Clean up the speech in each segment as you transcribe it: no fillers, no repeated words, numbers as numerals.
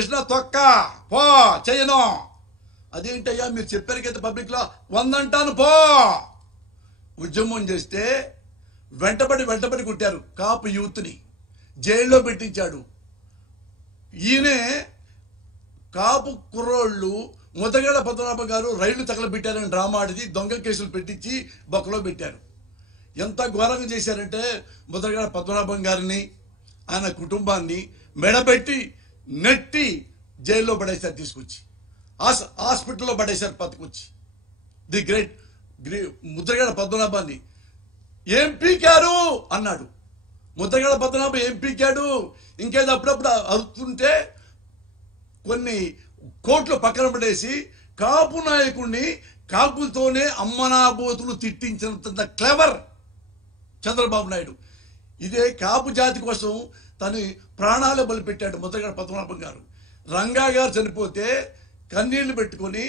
ప్రవేశినా తొక్క పో చెయ్యను. అదేంటయ్యా మీరు చెప్పారు కదా పబ్లిక్లో 100 అంటాను పో. ఉద్యమం చేస్తే వెంటబడి కొట్టారు కాపు యూత్ని, జైల్లో పెట్టించాడు. ఈయనే కాపు కుర్రోళ్ళు ముదగడ పద్మనాభం గారు రైళ్లు తగలబెట్టారని డ్రామా ఆడిది, దొంగ కేసులు పెట్టించి బొక్కలో పెట్టారు. ఎంత ఘోరంగా చేశారంటే ముదగడ పద్మనాభం గారిని ఆయన కుటుంబాన్ని మెడబెట్టి నెట్టి జైల్లో పడేశారు, తీసుకొచ్చి హాస్పిటల్లో పడేశారు పట్టుకొచ్చి. ది గ్రేట్ ముద్రగడ పద్మనాభాన్ని ఏం పీకారు అన్నాడు. ముద్రగడ పద్మనాభం ఏం పీకాడు, ఇంకేదో అప్పుడప్పుడు అరుతుంటే కొన్ని కోట్లు పక్కన పడేసి కాపు నాయకుడిని కాపులతోనే అమ్మనాబోతులు తిట్టించినంత క్లెవర్ చంద్రబాబు నాయుడు. ఇదే కాపు జాతి కోసం తను ప్రాణాలు బలిపెట్టాడు ముద్రగడ పద్మనాభం గారు. రంగా గారు చనిపోతే కన్నీళ్లు పెట్టుకొని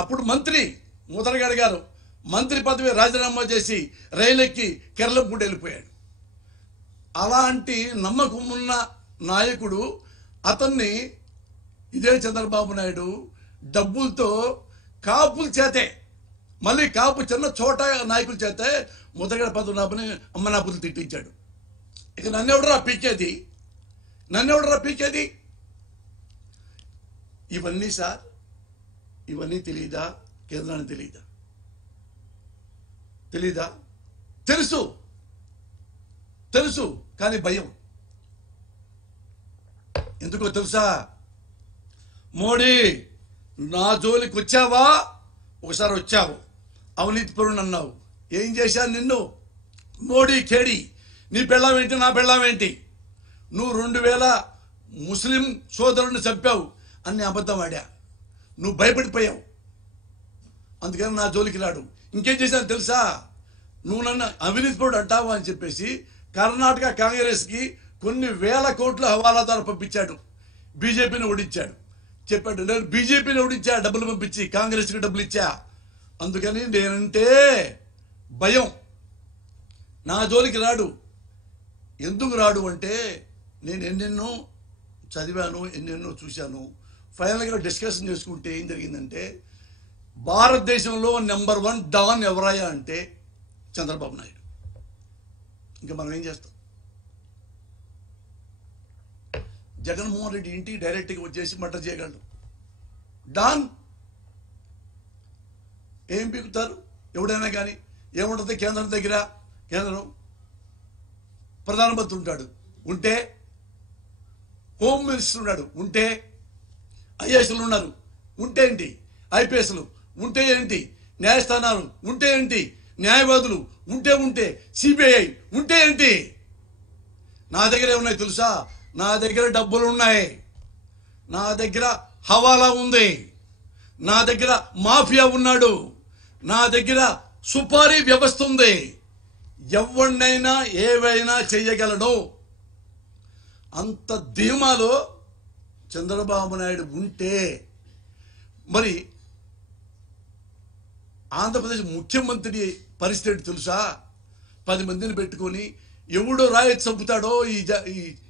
అప్పుడు మంత్రి ముద్రగడ గారు మంత్రి పదవి రాజీనామా చేసి రైలెక్కి కేరళకు వెళ్ళిపోయాడు. అలాంటి నమ్మకం ఉన్న నాయకుడు అతన్ని ఇదే చంద్రబాబు నాయుడు డబ్బులతో కాపుల చేతే, మళ్ళీ కాపు చిన్న చోట నాయకుల చేతే ముద్రగడ పద్మనాభని అమ్మనాపులు తిట్టించాడు. ఇక నన్నెవడరా పీకేది? ఇవన్నీ సార్, ఇవన్నీ తెలియదా? కేంద్రానికి తెలీదా? తెలుసు కానీ భయం. ఎందుకో తెలుసా? మోడీ నా జోలికి వచ్చావా? ఒకసారి వచ్చావు, అవినీతి పరుని అన్నావు. ఏం చేశాను నిన్ను? మోడీ కేడి, నీ పెళ్ళామేంటి, నా పెళ్ళామేంటి? నువ్వు 2000 ముస్లిం సోదరుని చంపావు అన్ని అబద్ధం ఆడా, నువ్వు భయపడిపోయావు. అందుకని నా జోలికి రాడు. ఇంకేం చేశాను తెలుసా? నువ్వు నన్ను అవినీతి పరుడు అంటావా అని చెప్పేసి కర్ణాటక కాంగ్రెస్కి కొన్ని వేల కోట్ల హవాలాదారు పంపించాడు, బీజేపీని ఓడించాడు. చెప్పాడు నేను బీజేపీని ఓడించా, డబ్బులు పంపించి కాంగ్రెస్కి డబ్బులు ఇచ్చా. అందుకని నేనంటే భయం, నా జోలికి రాడు. ఎందుకు రాడు అంటే నేను ఎన్నెన్నో చదివాను, ఎన్నెన్నో చూశాను. ఫైనల్గా డిస్కషన్ చేసుకుంటే ఏం జరిగిందంటే భారతదేశంలో నెంబర్ 1 డాన్ ఎవరయ్యా అంటే చంద్రబాబు నాయుడు. ఇంకా మనం ఏం చేస్తాం? జగన్మోహన్ రెడ్డి ఇంటికి డైరెక్ట్గా వచ్చేసి మర్డర్ చేయగలడు. డాన్ ఏం పీకుతారు ఎవడైనా కానీ. ఏముంటుంది కేంద్రం దగ్గర? కేంద్రం ప్రధానమంత్రి ఉంటాడు, ఉంటే హోమ్ మినిస్టర్ ఉన్నాడు, ఉంటే ఐఏఎస్లు ఉన్నారు, ఉంటే ఏంటి? ఐపీఎస్లు ఉంటే ఏంటి? న్యాయస్థానాలు ఉంటే ఏంటి? న్యాయవాదులు ఉంటే సిబిఐ ఉంటే ఏంటి? నా దగ్గర ఏమున్నాయి తెలుసా? నా దగ్గర డబ్బులు ఉన్నాయి, నా దగ్గర హవాలా ఉంది, నా దగ్గర మాఫియా ఉన్నాడు, నా దగ్గర సుపారీ వ్యవస్థ ఉంది. ఎవరినైనా ఏవైనా చెయ్యగలడు. అంత ధీమాలో చంద్రబాబు నాయుడు ఉంటే మరి ఆంధ్రప్రదేశ్ ముఖ్యమంత్రి పరిస్థితి తెలుసా? 10 మందిని పెట్టుకొని ఎవడో రాయొచ్చి చంపుతాడో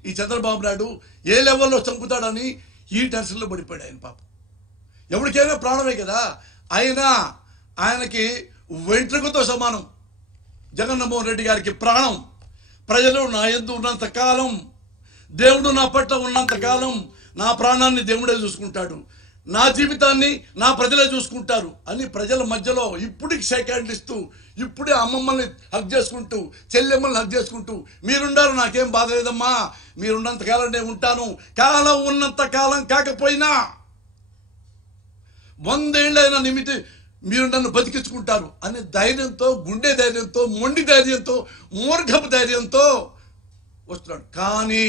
ఈ చంద్రబాబు నాయుడు ఏ లెవెల్లో చంపుతాడని ఈ టెన్షన్లో పడిపోయాడు ఆయన. పాపం ఎవరికైనా ప్రాణమే కదా. ఆయనకి వెంట్రుకతో సమానం జగన్మోహన్ రెడ్డి గారికి ప్రాణం. ప్రజలు నా యందు ఉన్నంత కాలం, దేవుడు నా పట్ల ఉన్నంత కాలం నా ప్రాణాన్ని దేవుడే చూసుకుంటాడు, నా జీవితాన్ని నా ప్రజలే చూసుకుంటారు అని ప్రజల మధ్యలో ఇప్పుడికి షేక్ హ్యాండ్ ఇస్తూ, ఇప్పుడే అమ్మమ్మల్ని హక్ చేసుకుంటూ, చెల్లెమ్మల్ని హక్ చేసుకుంటూ, మీరుండారు నాకేం బాధ లేదమ్మా, మీరున్నంత కాలం నేను ఉంటాను, కాలం ఉన్నంత కాలం కాకపోయినా 100 ఏళ్ళైనా నిమితి మీరు నన్ను బతికించుకుంటారు అనే ధైర్యంతో, గుండె ధైర్యంతో, మొండి ధైర్యంతో, మూర్ఖపు ధైర్యంతో వస్తున్నాడు. కానీ